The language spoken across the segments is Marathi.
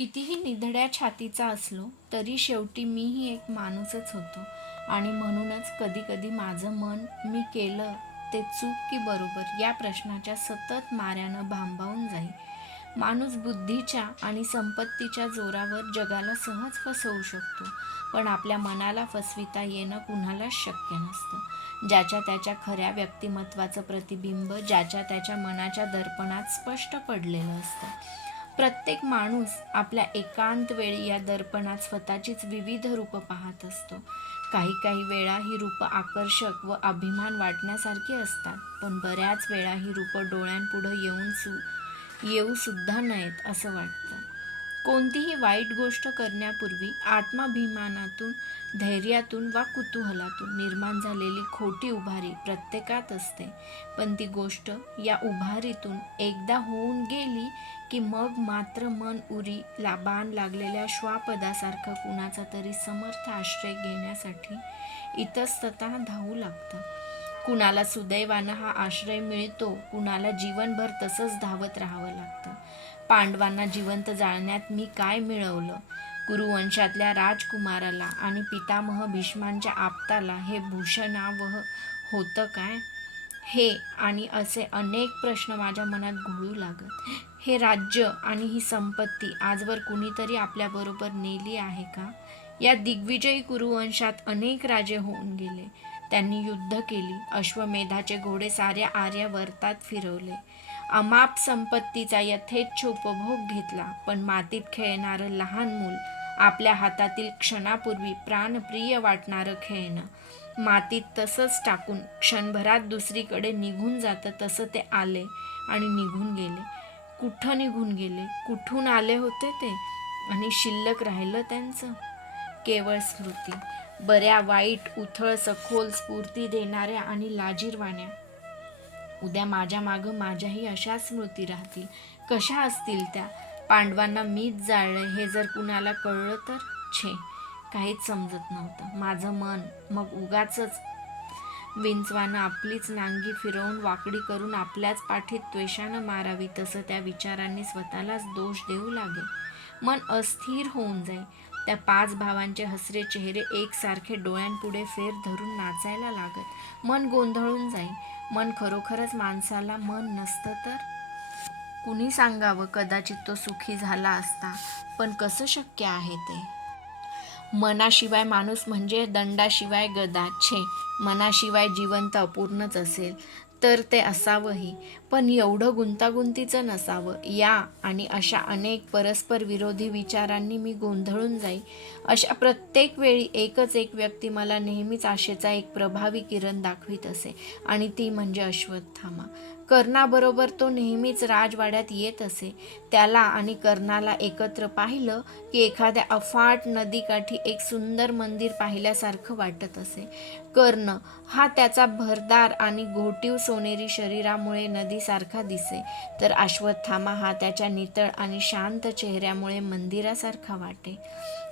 कितीही निधड्या छातीचा असलो तरी शेवटी मीही एक माणूसच होतो. आणि म्हणूनच कधीकधी माझं मन मी केलं ते चूक की बरोबर या प्रश्नाच्या सतत माऱ्यानं भांबावून जाई माणूस बुद्धीच्या आणि संपत्तीच्या जोरावर जगाला सहज फसवू शकतो पण आपल्या मनाला फसविता येणं कुणालाच शक्य नसतं. ज्याच्या त्याच्या खऱ्या व्यक्तिमत्वाचं प्रतिबिंब ज्याच्या त्याच्या मनाच्या दर्पणात स्पष्ट पडलेलं असतं. प्रत्येक माणूस आपल्या एकांत वेळी या दर्पणात स्वतःचीच विविध रूपं पाहत असतो. काही काही वेळा ही रूपं आकर्षक व अभिमान वाटण्यासारखी असतात पण बऱ्याच वेळा ही रूपं डोळ्यांपुढं येऊन सु येऊ सुद्धा नयेत असं वाटतं. कोणतीही वाईट गोष्ट करण्यापूर्वी आत्माभिमानातून धैर्यातून वा कुतूहलातून निर्माण झालेली खोटी उभारी प्रत्येकात असते. पण ती गोष्ट या उभारीतून एकदा होऊन गेली की मग मात्र मन उरी ला बाण लागलेल्या श्वापदासारखं कुणाचा तरी समर्थ आश्रय घेण्यासाठी इतस्ततः धावू लागतं. कुणाला सुदैवानं हा आश्रय मिळतो कुणाला जीवनभर तसंच धावत राहावं लागतं. पांडवांना जिवंत जाळण्यात मी काय मिळवलं? कुरुवंशातल्या राजकुमाराला आणि पितामह भीष्मांच्या आपताला हे भूषणावह होतं काय? हे आणि असे अनेक प्रश्न माझ्या मनात घोळू लागत. हे राज्य आणि ही संपत्ती आजवर कुणीतरी आपल्याबरोबर नेली आहे का? या दिग्विजयी कुरुवंशात अनेक राजे होऊन गेले. त्यांनी युद्ध केली. अश्वमेधाचे घोडे साऱ्या आर्यावर्तात फिरवले. अमाप संपत्तीचा यथेच्छ उपभोग घेतला पण मातीत खेळणारं लहान मूल आपल्या हातातील क्षणापूर्वी प्राणप्रिय वाटणारं खेळणं. मातीत तसंच टाकून क्षणभरात दुसरीकडे निघून जातं तसं ते आले आणि निघून गेले. कुठं निघून गेले? कुठून आले होते ते? आणि शिल्लक राहिलं त्यांचं? केवळ स्मृती. बऱ्या वाईट उथळ सखोल स्फूर्ती देणाऱ्या आणि लाजीरवाण्या. उद्या माझ्या मागं माझ्याही अशा स्मृती राहतील. कशा असतील त्या? पांडवांना मीच जाळलंय हे जर कुणाला कळलं तर? छे काहीच समजत नव्हतं. माझं मन मग उगाचच विंचवानं आपलीच नांगी फिरवून वाकडी करून आपल्याच पाठीत त्वेषानं मारावी तसं त्या विचारांनी स्वतःलाच दोष देऊ लागेल. मन अस्थिर होऊन जाई त्या पाच भावांचे हसरे चेहरे एकसारखे डोळ्यांपुढे फेर धरून नाचायला लागत. मन गोंधळून जाई मन खरोखरच माणसाला मन नसतं तर? कुणी सांगावं? कदाचित तो सुखी झाला असता. पण कसं शक्य आहे ते? मनाशिवाय माणूस म्हणजे दंडाशिवाय गदा छे मनाशिवाय जिवंत अपूर्णच असेल. तर ते असावंही. पण एवढं गुंतागुंतीचं नसावं. या आणि अशा अनेक परस्पर विरोधी विचारांनी मी गोंधळून जाई. अशा प्रत्येक वेळी एकच एक व्यक्ती मला नेहमीच आशेचा एक प्रभावी किरण दाखवित असे आणि ती म्हणजे अश्वत्थामा. कर्णाबरोबर तो नेहमीच राजवाड्यात येत असे. त्याला आणि कर्णाला एकत्र पाहिलं की एखाद्या अफाट नदीकाठी एक सुंदर मंदिर पाहिल्यासारखं वाटत असे. कर्ण हा त्याचा भरदार आणि घोटीव सोनेरी शरीरामुळे नदी नदीसारखा दिसे. तर अश्वत्थामा हा त्याच्या नितळ आणि शांत चेहऱ्यामुळे मंदिरासारखा वाटे.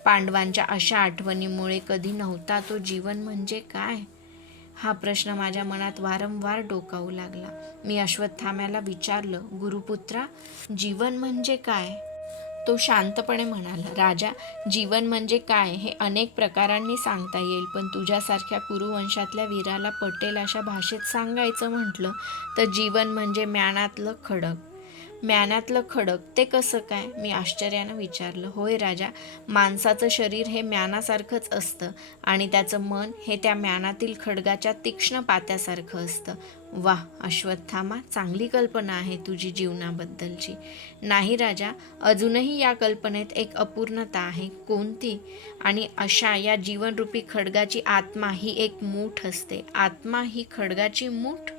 पांडवांच्या अशा आठवणीमुळे कधी नव्हता तो जीवन म्हणजे काय? हा प्रश्न माझ्या मनात वारंवार डोकावू लागला. मी अश्वत्थाम्याला विचारलं गुरुपुत्रा जीवन म्हणजे काय? तो शांतपणे म्हणाला राजा जीवन म्हणजे काय हे अनेक प्रकारांनी सांगता येईल पण तुझ्यासारख्या कुरुवंशातल्या वीराला पटेल अशा भाषेत सांगायचं म्हटलं तर जीवन म्हणजे म्यानातलं खडक. म्यानातलं खडक ते कसं काय? मी आश्चर्यानं विचारलं होय राजा माणसाचं शरीर हे म्यानासारखंच असतं आणि त्याचं मन हे त्या म्यानातील खडगाच्या तीक्ष्ण पात्यासारखं असतं. वा अश्वत्थामा चांगली कल्पना आहे तुझी जीवनाबद्दलची. नाही राजा अजूनही या कल्पनेत एक अपूर्णता आहे कोणती? आणि अशा या जीवनरूपी खडगाची आत्मा ही एक मूठ असते. आत्मा ही खडगाची मूठ?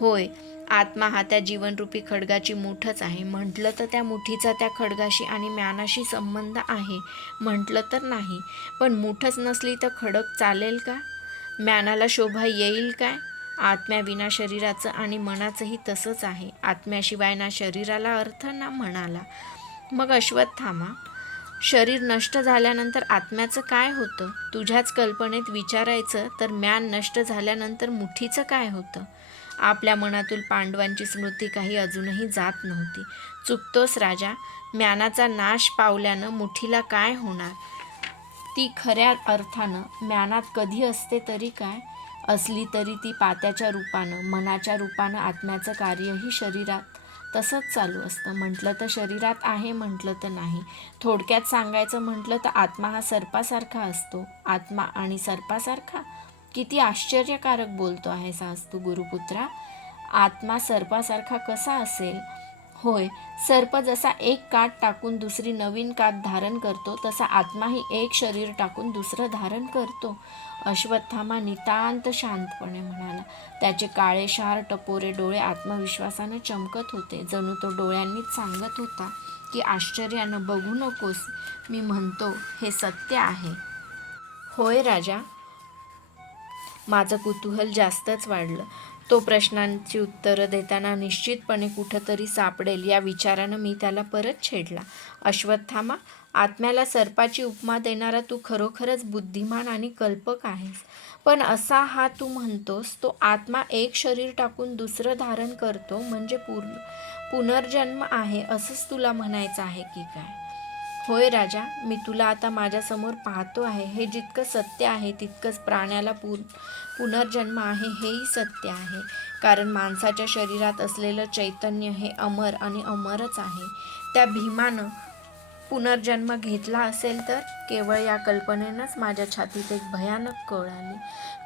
होय आत्मा हा त्या जीवनरूपी खडगाची मुठच आहे. म्हटलं तर त्या मुठीचा त्या खडगाशी आणि म्यानाशी संबंध आहे. म्हटलं तर नाही. पण मुठच नसली तर खडक चालेल का? म्यानाला शोभा येईल काय? आत्म्याविना शरीराचं आणि मनाचंही तसंच आहे. आत्म्याशिवाय ना शरीराला अर्थ ना मनाला. मग अश्वत्थामा शरीर नष्ट झाल्यानंतर आत्म्याचं काय होतं? तुझ्याच कल्पनेत विचारायचं तर म्यान नष्ट झाल्यानंतर मुठीचं काय होतं? आपल्या मनातील पांडवांची स्मृती काही अजूनही जात नव्हती. चुकतोस राजा म्यानाचा नाश पावल्यानं मुठीला काय होणार? ती खऱ्या अर्थानं म्यानात कधी असते तरी काय? असली तरी ती पात्याच्या रूपानं मनाच्या रूपानं आत्म्याचं कार्यही शरीरात तसंच चालू असतं. म्हटलं तर शरीरात आहे म्हटलं तर नाही. थोडक्यात सांगायचं म्हटलं तर आत्मा हा सर्पासारखा असतो. आत्मा आणि सर्पासारखा? किती आश्चर्यकारक बोलतो आहेस आज तू गुरुपुत्रा. आत्मा सर्पासारखा कसा असेल? होय सर्प जसा एक काठ टाकून दुसरी नवीन काठ धारण करतो तसा आत्माही एक शरीर टाकून दुसरं धारण करतो. अश्वत्थामा नितांत शांतपणे म्हणाला. त्याचे काळेशार टपोरे डोळे आत्मविश्वासानं चमकत होते. जणू तो डोळ्यांनीच सांगत होता की आश्चर्यानं बघू नकोस. मी म्हणतो हे सत्य आहे. होय राजा माझं कुतूहल जास्तच वाढलं. तो प्रश्नांची उत्तरं देताना निश्चितपणे कुठंतरी सापडेल या विचारानं मी त्याला परत छेडला. अश्वत्थामा आत्म्याला सर्पाची उपमा देणारा तू खरोखरच बुद्धिमान आणि कल्पक आहेस. पण असा हा तू म्हणतोस तो आत्मा एक शरीर टाकून दुसरं धारण करतो म्हणजे पूर्ण पुनर्जन्म आहे असंच तुला म्हणायचं आहे की काय? होय राजा मी तुला आता माझ्यासमोर पाहतो आहे. हे जितकं सत्य आहे तितकंच प्राण्याला पु पुनर्जन्म आहे हेही सत्य आहे. कारण माणसाच्या शरीरात असलेलं चैतन्य हे अमर आणि अमरच आहे. त्या भीमानं पुनर्जन्म घेतला असेल तर केवळ या कल्पनेनंच माझ्या छातीत एक भयानक कळ आली.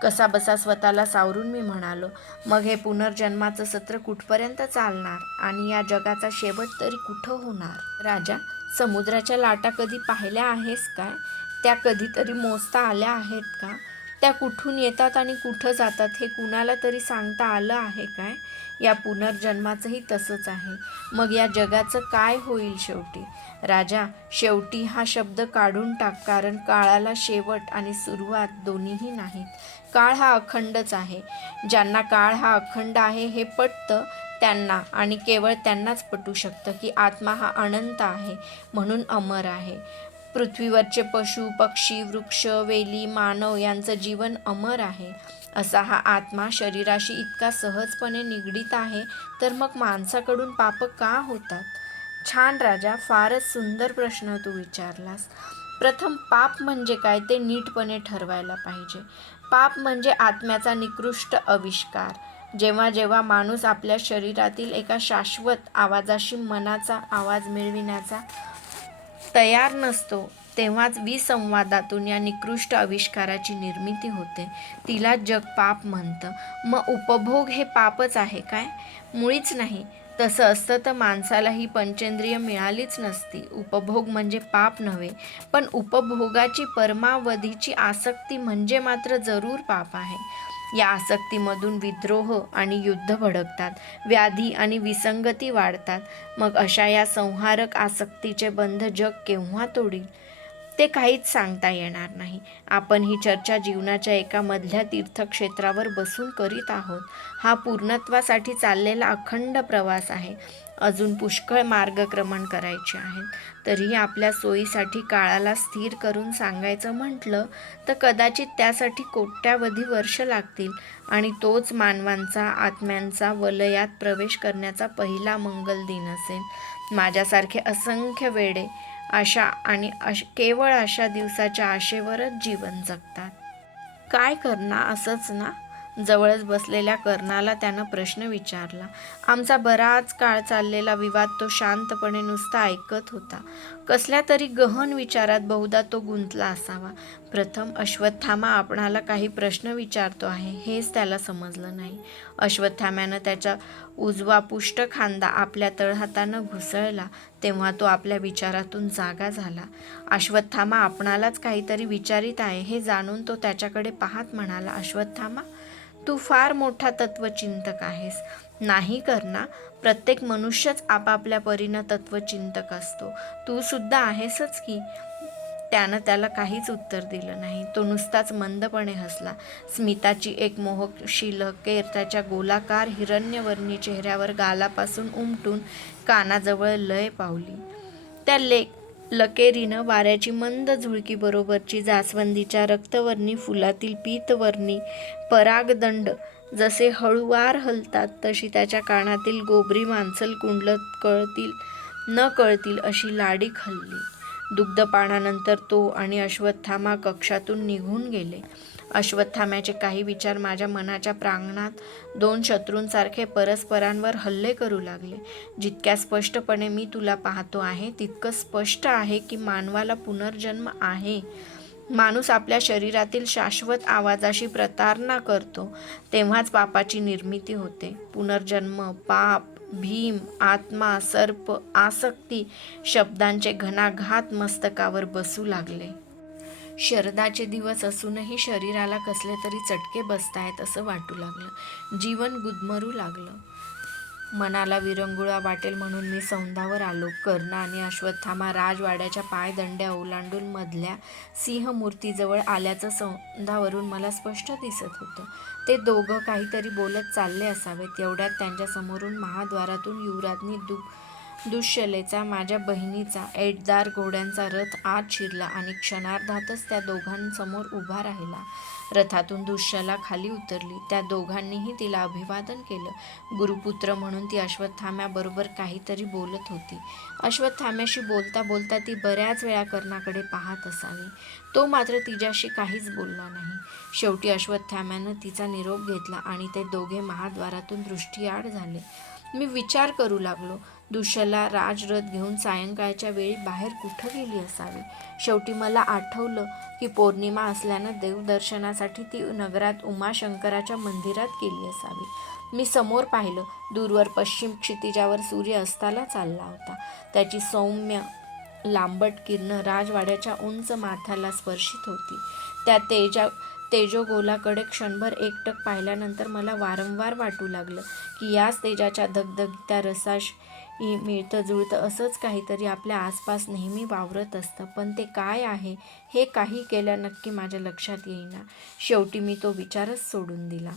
कसा बसा स्वतःला सावरून मी म्हणालो मग हे पुनर्जन्माचं सत्र कुठपर्यंत चालणार? आणि या जगाचा शेवट तरी कुठं होणार? राजा समुद्राच्या लाटा कधी पाहिल्या आहेस काय त्या कधीतरी मोजता आल्या आहेत का? त्या कुठून येतात आणि कुठं जातात हे कुणाला तरी सांगता आलं आहे काय? या पुनर्जन्माचंही तसंच आहे. मग या जगाचं काय होईल शेवटी? राजा शेवटी हा शब्द काढून टाक कारण काळाला शेवट आणि सुरुवात दोन्हीही नाहीत. काळ हा अखंडच आहे. ज्यांना काळ हा अखंड आहे हे पटतं त्यांना आणि केवळ त्यांनाच पटू शकतं की आत्मा हा अनंत आहे म्हणून अमर आहे. पृथ्वीवरचे पशु पक्षी वृक्ष वेली मानव यांचं जीवन अमर आहे. असा हा आत्मा शरीराशी इतका सहजपणे निगडीत आहे तर मग माणसाकडून पाप का होतात? छान राजा फारच सुंदर प्रश्न तू विचारलास. प्रथम पाप म्हणजे काय ते नीटपणे ठरवायला पाहिजे. पाप म्हणजे आत्म्याचा निकृष्ट आविष्कार. जेव्हा जेव्हा माणूस आपल्या शरीरातील एका शाश्वत आवाजाशी मनाचा आवाज मिळविण्याचा तयार नसतो तेव्हाच विसंवादातून या निकृष्ट आविष्काराची निर्मिती होते. तिला जग पाप म्हणतं. मग उपभोग हे पापच आहे काय? मुळीच नाही. तसं असतं तर माणसाला ही पंचेंद्रिय मिळालीच नसती. उपभोग म्हणजे पाप नव्हे पण उपभोगाची परमावधीची आसक्ती म्हणजे मात्र जरूर पाप आहे. या आसक्तीमधून विद्रोह आणि युद्ध भडकतात व्याधी आणि विसंगती वाढतात. मग अशा या संहारक आसक्तीचे बंध जग केव्हा तोडील? ते काहीच सांगता येणार नाही. आपण ही चर्चा जीवनाच्या एका मधल्या तीर्थक्षेत्रावर बसून करीत आहोत. हा पूर्णत्वासाठी चाललेला अखंड प्रवास आहे. अजून पुष्कळ मार्गक्रमण करायचे आहेत. तरीही आपल्या सोयीसाठी काळाला स्थिर करून सांगायचं म्हटलं तर कदाचित त्यासाठी कोट्यावधी वर्ष लागतील आणि तोच मानवांचा आत्म्यांचा वलयात प्रवेश करण्याचा पहिला मंगल दिन असेल. माझ्यासारखे असंख्य वेडे आशा आणि अश केवळ अशा दिवसाच्या आशेवरच जीवन जगतात. काय करणार असंच ना? जवळच बसलेल्या कर्णाला त्यानं प्रश्न विचारला. आमचा बराच काळ चाललेला विवाद तो शांतपणे नुसता ऐकत होता. कसल्या तरी गहन विचारात बहुधा तो गुंतला असावा. प्रथम अश्वत्थामा आपणाला काही प्रश्न विचारतो आहे हेच त्याला समजलं नाही. अश्वत्थाम्यानं त्याच्या उजवा पुष्ट खांदा आपल्या तळहातानं घुसळला तेव्हा तो आपल्या विचारातून जागा झाला. अश्वत्थामा आपणालाच काहीतरी विचारित आहे हे जाणून तो त्याच्याकडे पाहत म्हणाला अश्वत्थामा तू फार मोठा तत्वचिंतक आहेस. नाही करना प्रत्येक मनुष्यच आपापल्या परीनं तत्वचिंतक असतो. तू सुद्धा आहेसच की. त्यानं त्याला काहीच उत्तर दिलं नाही. तो नुसताच मंदपणे हसला. स्मिताची एक मोहक शिलकेर त्याच्या गोलाकार हिरण्यवर्णी चेहऱ्यावर गालापासून उमटून कानाजवळ लय पावली. त्या लेख लकेरीनं वाऱ्याची मंद झुळकीबरोबरची जास्वंदीच्या रक्तवर्णी फुलातील पीतवर्णी परागदंड जसे हळुवार हलतात तशी त्याच्या कानातील गोबरी मांसल कुंडलत कळतील न कळतील अशी लाडी हलली दुग्धपानानंतर तो आणि अश्वत्थामा कक्षातून निघून गेले. अश्वत्थाम्याचे काही विचार माझ्या मनाच्या प्रांगणात दोन शत्रूंसारखे परस्परांवर हल्ले करू लागले. जितक्या स्पष्टपणे मी तुला पाहतो आहे तितकं स्पष्ट आहे की मानवाला पुनर्जन्म आहे. माणूस आपल्या शरीरातील शाश्वत आवाजाशी प्रतारणा करतो तेव्हाच पापाची निर्मिती होते. पुनर्जन्म पाप भीम आत्मा सर्प आसक्ती शब्दांचे घणाघात मस्तकावर बसू लागले. शरदाचे दिवस असूनही शरीराला कसले तरी चटके बसतायत असं वाटू लागलं. जीवन गुदमरू लागलं. मनाला विरंगुळा वाटेल म्हणून मी सौंधावर आलो. कर्ण आणि अश्वत्थामा राजवाड्याच्या पायदंड्या ओलांडून मधल्या सिंहमूर्तीजवळ आल्याचं सौंधावरून मला स्पष्ट दिसत होतं. ते दोघं काहीतरी बोलत चालले असावेत. एवढ्यात त्यांच्या समोरून महाद्वारातून युवराजनी दु दुश्यलेचा माझ्या बहिणीचा एटदार घोड्यांचा रथ आत शिरला आणि क्षणार्धातच त्या दोघांसमोर उभा राहिला. रथातून दुष्यला खाली उतरली. त्या दोघांनीही तिला अभिवादन केलं. गुरुपुत्र म्हणून ती अश्वत्थाम्याबरोबर काहीतरी बोलत होती. अश्वत्थाम्याशी बोलता बोलता ती बऱ्याच वेळा कर्णाकडे पाहत असावी. तो मात्र तिच्याशी काहीच बोलला नाही. शेवटी अश्वत्थाम्यानं तिचा निरोप घेतला आणि ते दोघे महाद्वारातून दृष्टीआड झाले. मी विचार करू लागलो. दुष्यला राजरथ घेऊन सायंकाळच्या वेळी बाहेर कुठं गेली असावी? शेवटी मला आठवलं की पौर्णिमा असल्यानं देवदर्शनासाठी ती नगरात उमाशंकराच्या मंदिरात गेली असावी. मी समोर पाहिलं दूरवर पश्चिम क्षितिजावर सूर्य अस्ताला चालला होता. त्याची सौम्य लांबट किरणं राजवाड्याच्या उंच माथ्याला स्पर्शित होती. त्या तेजा तेजोगोलाकडे क्षणभर एकटक पाहिल्यानंतर मला वारंवार वाटू लागलं की याच तेजाच्या धगधगत्या रसाश मिळतं जुळतं असंच काहीतरी आपल्या आसपास नेहमी वावरत असतं. पण ते काय आहे हे काही केल्या नक्की माझ्या लक्षात येईना. शेवटी मी तो विचारच सोडून दिला.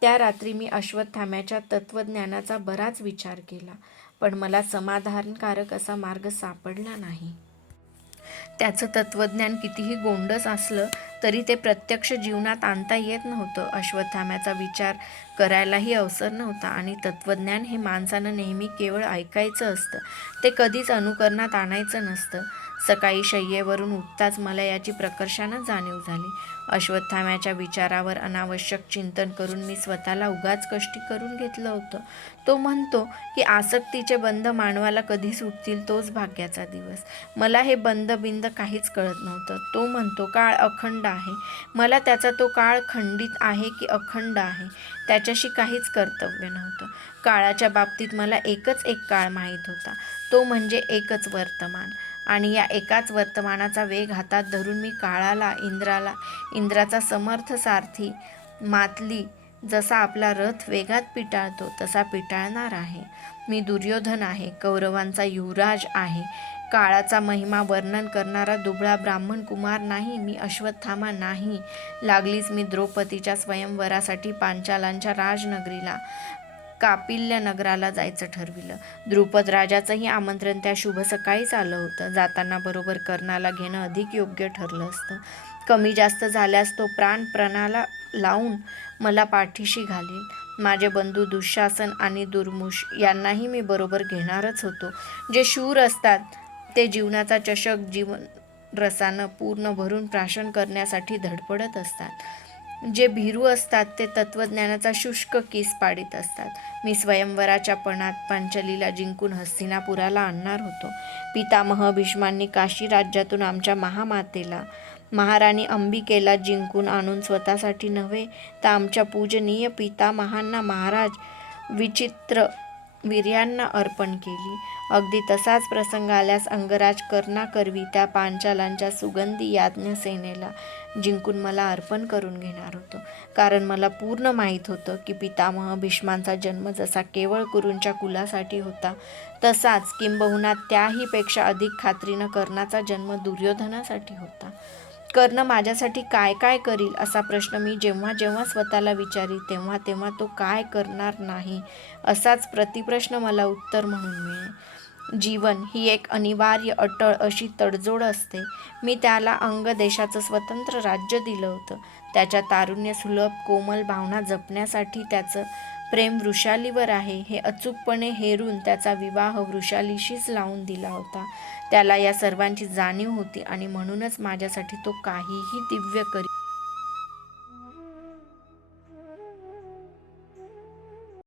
त्या रात्री मी अश्वत्थाम्याच्या तत्त्वज्ञानाचा बराच विचार केला. पण मला समाधानकारक असा मार्ग सापडला नाही. त्याचं तत्त्वज्ञान कितीही गोंडस असलं तरी ते प्रत्यक्ष जीवनात आणता येत नव्हतं. अश्वत्थाम्याचा विचार करायलाही अवसर नव्हता आणि तत्त्वज्ञान हे माणसानं नेहमी केवळ ऐकायचं असतं. ते कधीच अनुकरणात आणायचं नसतं. सकाळी शय्येवरून उठताच मला याची प्रकर्षानं जाणीव झाली. अश्वत्थाम्याच्या विचारावर अनावश्यक चिंतन करून मी स्वतःला उगाच कष्टी करून घेतलं होतं. तो म्हणतो की आसक्तीचे बंध मानवाला कधी सुटतील तोच भाग्याचा दिवस. मला हे बंद बिंद काहीच कळत नव्हतं. तो म्हणतो काळ अखंड आहे. मला त्याचा तो काळ खंडित आहे की अखंड आहे? त्याच्याशी काहीच कर्तव्य नव्हतं. काळाच्या बाबतीत मला एकच एक काळ माहीत होता. तो म्हणजे एकच वर्तमान. आणि या एकाच वर्तमानाचा वेग हातात धरून मी काळाला इंद्राला इंद्राचा समर्थ सारथी मातली जसा आपला रथ वेगात पिटाळतो तसा पिटाळणार आहे. मी दुर्योधन आहे कौरवांचा युवराज आहे. काळाचा महिमा वर्णन करणारा दुबळा ब्राह्मण कुमार नाही मी अश्वत्थामा नाही. लागलीच मी द्रौपदीच्या स्वयंवरासाठी पांचालांच्या राजनगरीला. कापिल्य नगराला जायचं ठरविलं. द्रुपद राजाचंही आमंत्रण त्या शुभ सकाळीच आलं होतं. जाताना बरोबर कर्णाला घेणं अधिक योग्य ठरलं असतं. कमी जास्त झाल्यास तो प्राण प्रणाला लावून मला पाठीशी घालेल. माझे बंधू दुःशासन आणि दुर्मुष यांनाही मी बरोबर घेणारच होतो. जे शूर असतात ते जीवनाचा चषक जीवन रसानं पूर्ण भरून प्राशन करण्यासाठी धडपडत असतात. जे भीरू असतात ते तत्त्वज्ञानाचा शुष्क किस पाडित असतात. मी स्वयंवराच्या पणात पांचलीला जिंकून हस्तिनापुराला आणणार होतो. पितामह भीष्मांनी काशी राज्यातून आमच्या महामातेला महाराणी अंबिकेला जिंकून आणून स्वतःसाठी नव्हे तर आमच्या पूजनीय पितामहांना महाराज विचित्र वीर्यांना अर्पण केली. अगदी तसाच प्रसंग आल्यास अंगराज कर्णाकरवी त्या पांचालांच्या सुगंधी याज्ञसेनेला जिंकून मला अर्पण करून घेणार होतो. कारण मला पूर्ण माहीत होतं की पितामह भीष्मांचा जन्म जसा केवळ कुरूंच्या कुलासाठी होता तसाच किंबहुना त्याहीपेक्षा अधिक खात्रीनं कर्णाचा जन्म दुर्योधनासाठी होता. कर्ण माझ्यासाठी काय काय करील असा प्रश्न मी जेव्हा जेव्हा स्वतःला विचारी तेव्हा तेव्हा तो काय करणार नाही असाच प्रतिप्रश्न मला उत्तर म्हणून मिळेल. जीवन ही एक अनिवार्य अटळ अशी तडजोड असते. मी त्याला अंग देशाचं स्वतंत्र राज्य दिलं होतं. त्याच्या तारुण्य सुलभ कोमल भावना जपण्यासाठी त्याचं प्रेम वृषालीवर आहे. हे अचूकपणे हेरून त्याचा विवाह वृषालीशीच लावून दिला होता. त्याला या सर्वांची जाणीव होती आणि म्हणूनच माझ्यासाठी तो काहीही दिव्य करी